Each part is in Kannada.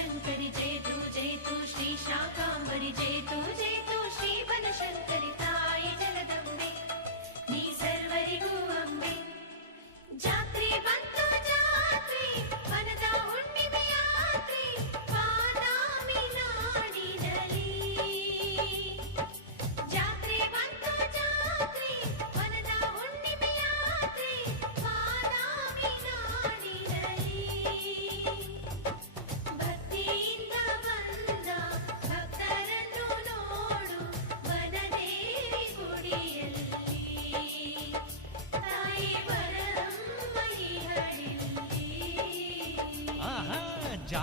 शङ्करि जयतु जयतु श्री शाकाम्बरि जयतु जयतु श्री बनशङ्करि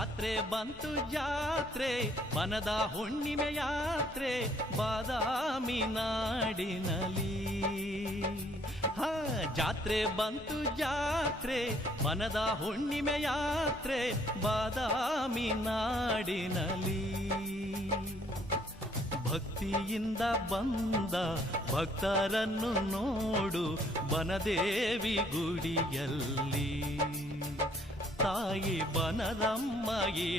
ಜಾತ್ರೆ ಬಂತು ಜಾತ್ರೆ ಮನದ ಹುಣ್ಣಿಮೆ ಯಾತ್ರೆ, ಬಾದಾಮಿ ನಾಡಿನಲಿ ಹಾ, ಜಾತ್ರೆ ಬಂತು ಜಾತ್ರೆ ಮನದ ಹುಣ್ಣಿಮೆ ಯಾತ್ರೆ, ಬಾದಾಮಿ ನಾಡಿನಲಿ ಭಕ್ತಿಯಿಂದ ಬಂದ ಭಕ್ತರನ್ನು ನೋಡು ಬನದೇವಿ ಗುಡಿಯಲ್ಲಿ. ತಾಯಿ ಬನರಮ್ಮ ಈ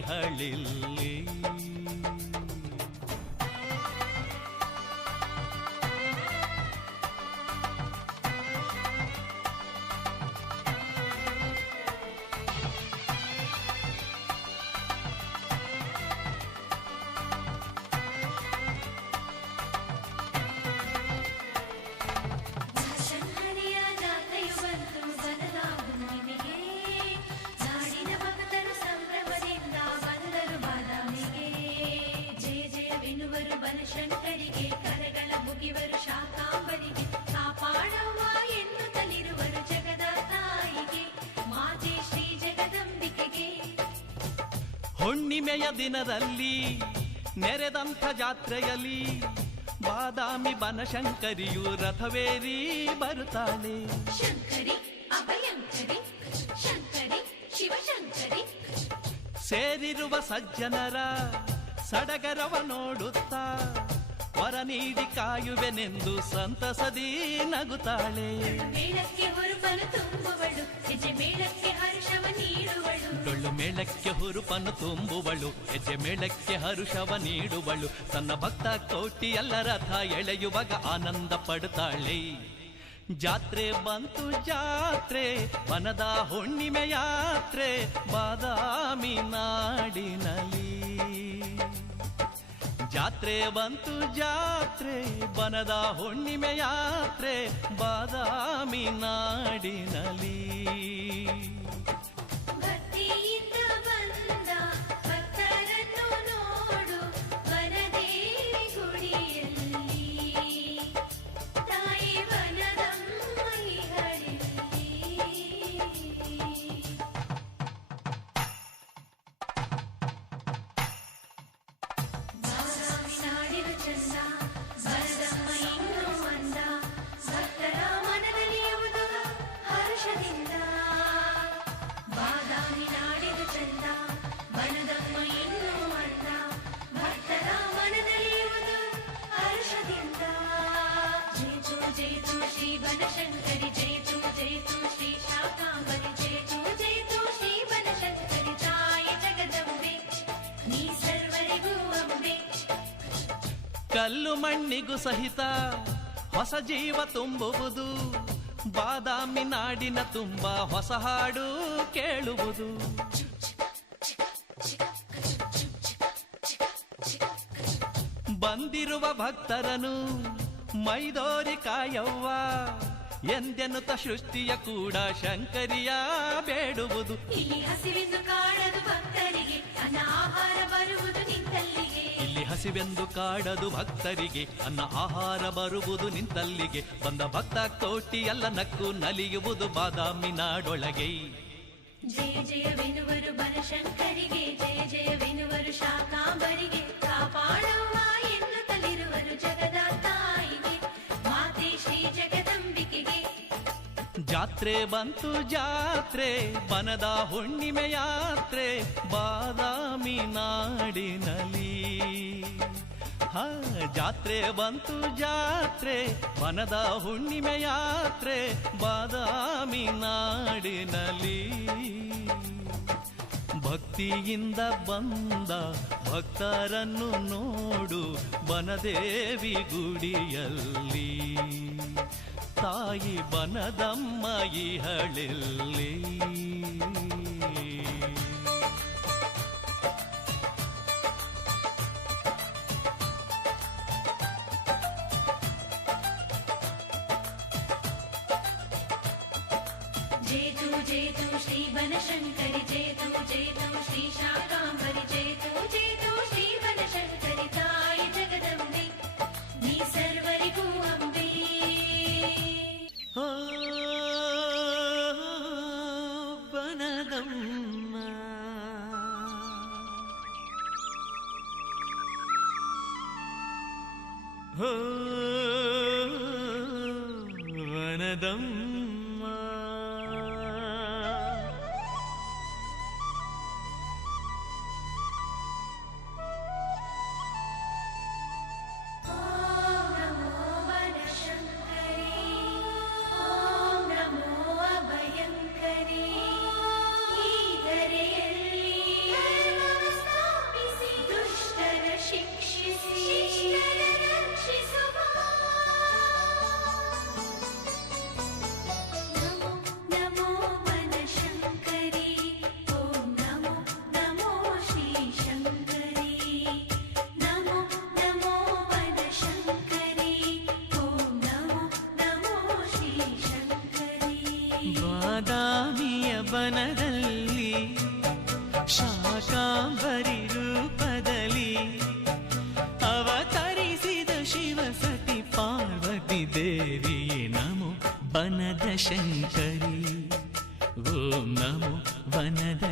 ಹುಣ್ಣಿಮೆಯ ದಿನದಲ್ಲಿ ನೆರೆದಂಥ ಜಾತ್ರೆಯಲ್ಲಿ ಬಾದಾಮಿ ಬನಶಂಕರಿಯು ರಥವೇರಿ ಬರುತ್ತಾಳೆ. ಶಂಕರಿ ಅಭಯಂಕರಿ ಶಂಕರಿ ಶಿವಶಂಕರಿ. ಸೇರಿರುವ ಸಜ್ಜನರ ಸಡಗರವ ನೋಡುತ್ತಾ ವರ ನೀಡಿ ಕಾಯುವೆನೆಂದು ಸಂತಸದಿ ನಗುತ್ತಾಳೆ. ಡೊಳ್ಳು ಮೇಳಕ್ಕೆ ಹುರುಪನ್ನು ತುಂಬುವಳು ಹೆಜ್ಜೆ ಮೇಳಕ್ಕೆ ಹರುಷವ ನೀಡುವಳು. ತನ್ನ ಭಕ್ತ ಕೋಟಿ ಎಲ್ಲ ರಥ ಎಳೆಯುವಾಗ ಆನಂದ ಪಡುತ್ತಾಳೆ. ಜಾತ್ರೆ ಬಂತು ಜಾತ್ರೆ ಮನದ ಹುಣ್ಣಿಮೆ ಯಾತ್ರೆ ಬಾದಾಮಿ ನಾಡಿನಲಿ ಜಾತ್ರೆ ಬಂತು ಜಾತ್ರೆ ಬನದ ಹುಣ್ಣಿಮೆ ಯಾತ್ರೆ ಬಾದಾಮಿ ನಾಡಿನಲಿ ಕಲ್ಲು ಮಣ್ಣಿಗೂ ಸಹಿತ ಹೊಸ ಜೀವ ತುಂಬುವುದು. ಬಾದಾಮಿ ನಾಡಿನ ತುಂಬ ಹೊಸ ಹಾಡು ಕೇಳುವುದು. ಬಂದಿರುವ ಭಕ್ತರನು ಮೈದೋರಿ ಕಾಯವ್ವ ಎಂದೆನ್ನುತ್ತ ಸೃಷ್ಟಿಯ ಕೂಡ ಶಂಕರಿಯ ಬೇಡುವುದು. ಇಲ್ಲಿ ಹಸಿವಿಂದು ಕಾಣದು ಭಕ್ತರಿಗೆ ಬರುವುದು. ಹಸಿವೆಂದು ಕಾಡದು ಭಕ್ತರಿಗೆ ಅನ್ನ ಆಹಾರ ಬರುವುದು ನಿಂತಲ್ಲಿಗೆ, ಬಂದ ಭಕ್ತ ಕೋಟಿ ಎಲ್ಲ ನಕ್ಕು ನಲಿಯುವುದು ಬಾದಾಮಿ ನಾಡೊಳಗೆ. ಜಯ ವಿನವರು ಬನಶಂಕರಿಗೆ ಜಯ ಜಯವೆನುವರು ಜಾತ್ರೆ ಬಂತು ಜಾತ್ರೆ, ಬನದ ಹುಣ್ಣಿಮೆ ಯಾತ್ರೆ, ಬಾದಾಮಿ ನಾಡಿನಲ್ಲಿ. ಹ, ಜಾತ್ರೆ ಬಂತು ಜಾತ್ರೆ, ಬನದ ಹುಣ್ಣಿಮೆ ಯಾತ್ರೆ, ಬಾದಾಮಿ ನಾಡಿನಲ್ಲಿ. ಭಕ್ತಿಯಿಂದ ಬಂದ ಭಕ್ತರನ್ನು ನೋಡು, ಬನದೇವಿ ಗುಡಿಯಲ್ಲಿ. ತಾಯಿ ಬನದಮ್ಮ ಇಹಳೆಲ್ಲಿ. ಜೇತು ಜೇತು ಶ್ರೀ ಬನಶಂಕರಿ ಜೇತು ಜೇತು ಶ್ರೀ ಶಾಕಾಂಬರಿ वनदम् ಬನದ ಶಂಕರಿ ಓಂ ನಮೋ ವನದ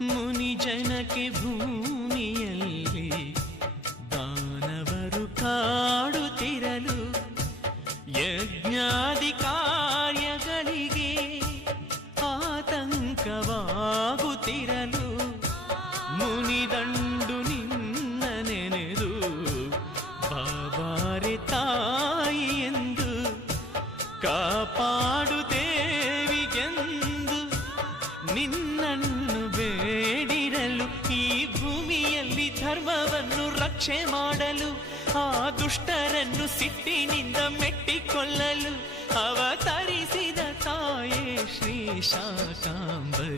ಮುನಿ ಜನಕ್ಕೆ ಭೂಮಿಯಲ್ಲಿ ದಾನವರು ಕಾಡುತ್ತಿರಲು ಯಜ್ಞಾದಿ ಕಾರ್ಯಗಳಿಗೆ ಆತಂಕವಾಗುತ್ತಿರಲು ಮುನಿದಂಡು ನಿನ್ನ ನೆನೆದು ಬಾಬಾರೆ ತಾಯಿ ಎಂದು ಕಾಪಾಡು ರಕ್ಷೆ ಮಾಡಲು ಆ ದುಷ್ಟರನ್ನು ಸಿಟ್ಟಿನಿಂದ ಮೆಟ್ಟಿಕೊಳ್ಳಲು ಅವತರಿಸಿದ ತಾಯೇ ಶ್ರೀ ಶಾಕಾಂಬರಿಯೇ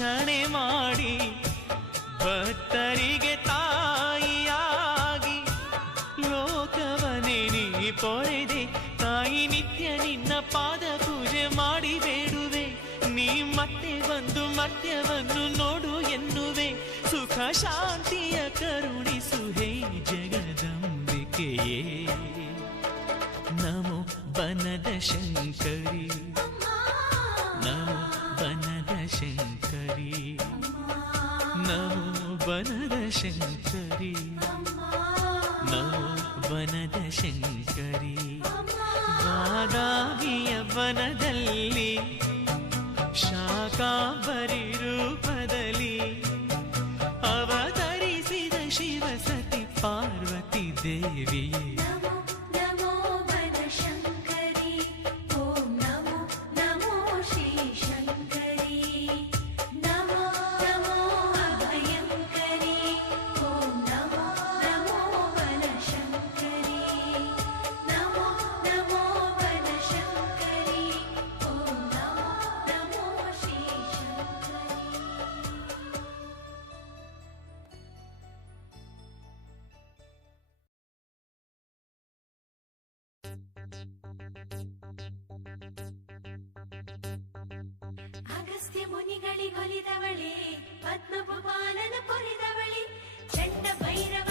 ರಕ್ಷಣೆ ಮಾಡಿ ಭಕ್ತರಿಗೆ ತಾಯಿಯಾಗಿ ಲೋಕವನೇ ನೀ ಪೊರೆದೆ. ತಾಯಿ ನಿತ್ಯ ನಿನ್ನ ಪಾದ ಪೂಜೆ ಮಾಡಿ ಬೇಡುವೆ. ನೀ ಮತ್ತೆ ಬಂದು ಮರ್ತ್ಯವನ್ನು ನೋಡು ಎನ್ನುವೆ. ಸುಖ, ಶಾಂತಿಯ ಕರುಣಿಸು ಹೇ ಜಗದಂಬಿಕೆಯೇ. ನಮೋ ಬನದ ಶಂಕರಿ. ಶಂಕರಿ ವನದ ಶಂಕರಿ. ವಾದಾಗಿಯ ವನದಲ್ಲಿ ಶಾಕಾಂಬರಿ ರೂಪದಲ್ಲಿ ಅವತರಿಸಿದ ಶಿವ ಸತಿ ಪಾರ್ವತಿ ದೇವಿಯೇ. ಅಗಸ್ತ್ಯ ಮುನಿಗಳಿಗೊಲಿದವಳೆ ಪದ್ಮ ಪುಪಾಲನ ಕೊರಿದವಳೆ ಚಂಡ ಭೈರವ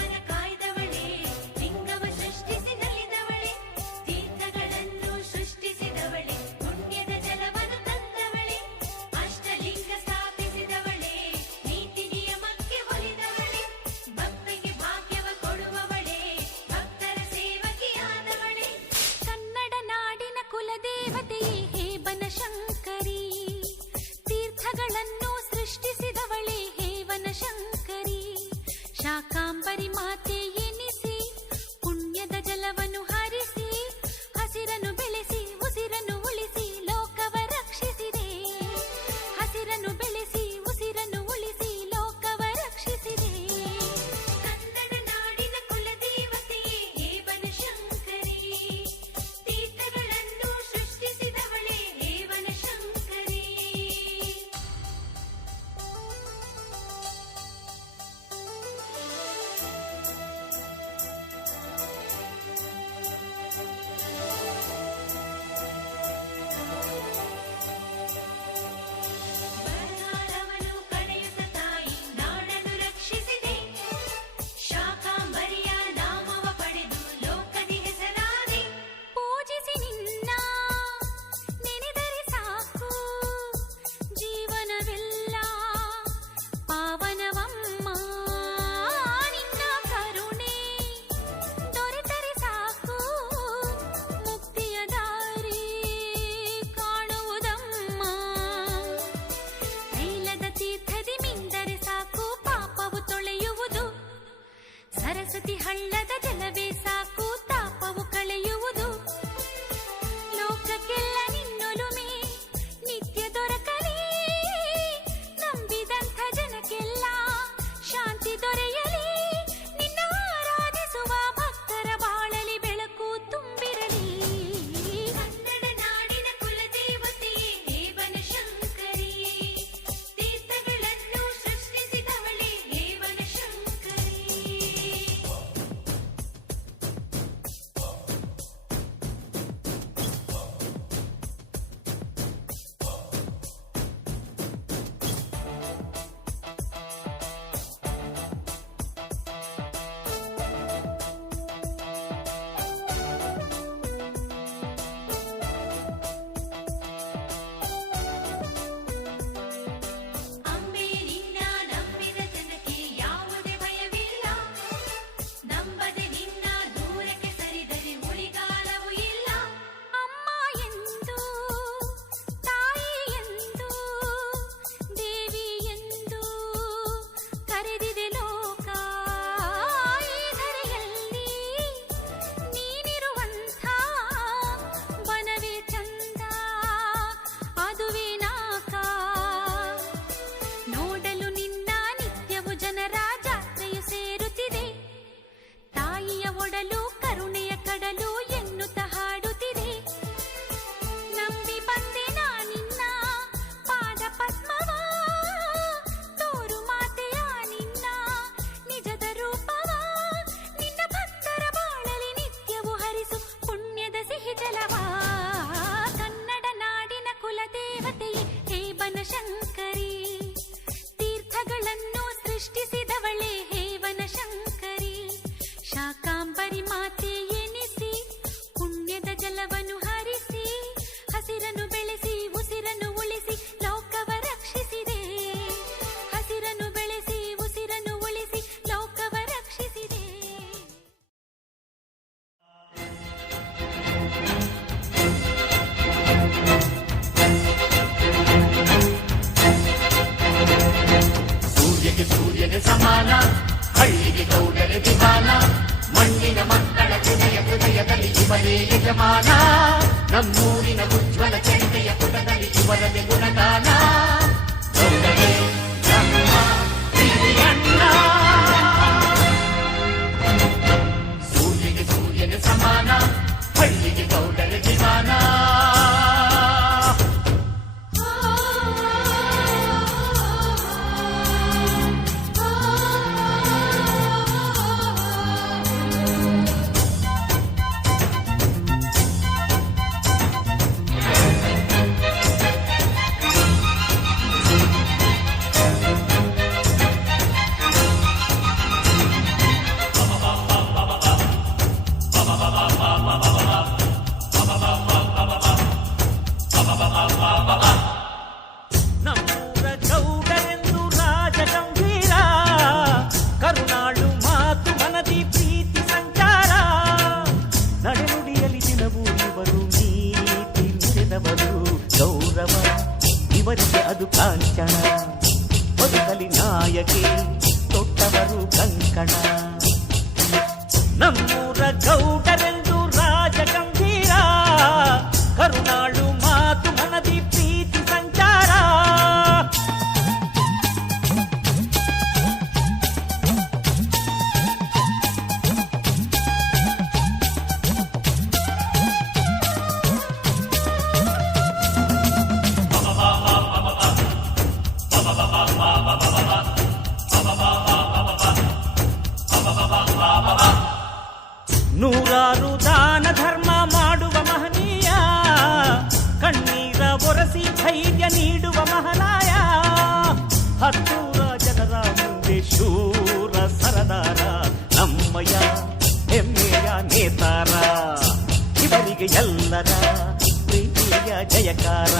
ಯಜಮಾನ ನಮ್ಮೂರಿನ ಇವರಿಗೆ ಅದು ಕಾಂಚನ ಬದುಕಲಿ ನಾಯಕಿ ತೊಟ್ಟವರು ಕಂಕಣ ನಮ್ಮೂರ ಗೌಡರೆಂದು ನೂರಾರು ದಾನ ಧರ್ಮ ಮಾಡುವ ಮಹನೀಯ ಕಣ್ಣೀರ ಒರೆಸಿ ಧೈರ್ಯ ನೀಡುವ ಮಹನಾಯ ಹತ್ತೂರ ಜನರ ಮುಂದೆ ಶೂರ ಸರದಾರ ನಮ್ಮಯ ಹೆಮ್ಮೆಯ ನೇತಾರ ಇವರಿಗೆ ಎಲ್ಲರ ಪ್ರೀತಿಯ ಜಯಕಾರ